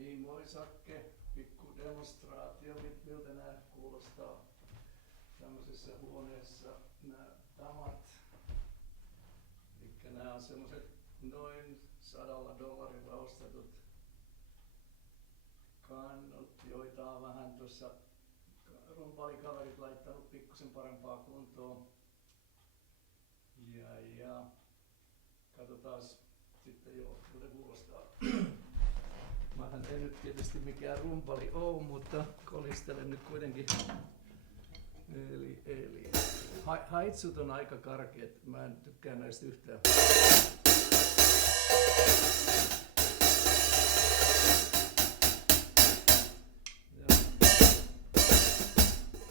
Niin moi Sakke, pikku demonstraatio, miltä nämä kuulostaa tämmöisessä huoneessa nämä tamat. Elikkä nämä on semmoiset noin $100 ostetut kannut, joita on vähän tuossa rumpalikaverit laittanut pikkusen parempaa kuntoon. Ja katsotaan sitten jo, miltä kuulostaa. Mähän en nyt tietysti mikään rumpali oo, mutta kolistelen nyt kuitenkin. Eli haitsut on aika karkeet, mä en tykkää näistä yhtään.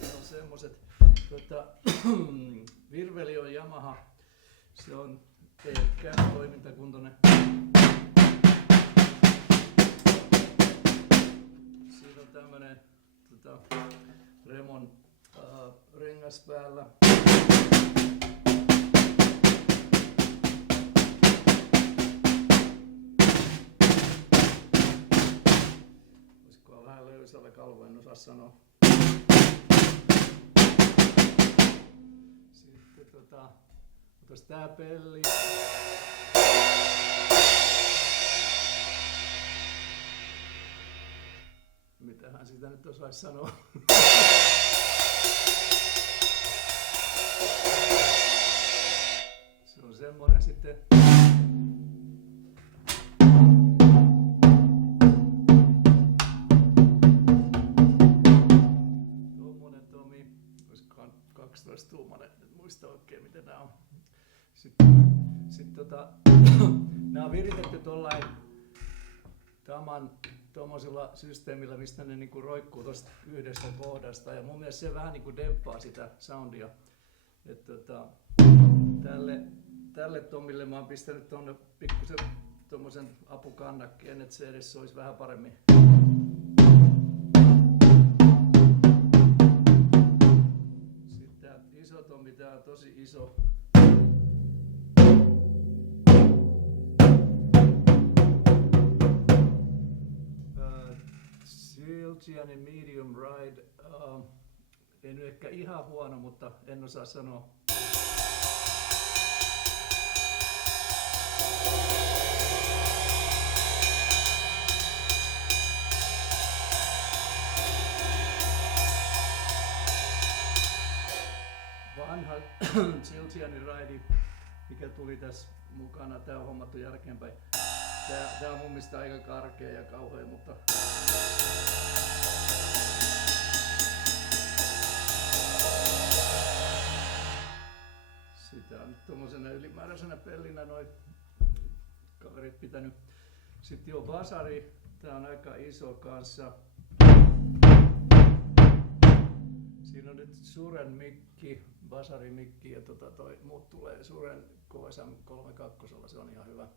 Ne on semmoset, virveli on Yamaha, se on ehkä toimintakuntoinen. Siinä on tämmönen Remon rengas päällä. Olisikohan vähän löysällä kalvo, en osaa sanoa. Sitten otas tää pelli. Mitähän sitä nyt osais sanoa? Se on semmonen sitten. Tuommoinen Tomi, olisikohan 12-tuumainen, en muista oikein miten nää on. Sitten nää on viritetty tollain taman tuommoisella systeemillä, mistä ne niinku roikkuu tosta yhdestä kohdasta, ja mun mielestä se vähän niinku demppaa sitä soundia. Et tälle Tomille mä oon pistänyt tonne pikkusen tommosen apukannakkeen, että se edes sois vähän paremmin. Sitten tää iso Tommi, tää on tosi iso. Siltianin Medium Ride, ei nyt ehkä ihan huono, mutta en osaa sanoa. Vanha Siltianin Ride, mikä tuli tässä mukana, tää on hommattu jälkeenpäin. Tää on mun mielestä aika karkea ja kauhea, mutta sitä on nyt tommosena ylimääräisenä pellinä noi kaverit pitänyt. Sitten jo basari, tää on aika iso kanssa. Siinä on nyt Suren mikki, basarimikki ja toi muut tulee Suren KSM 32, se on ihan hyvä.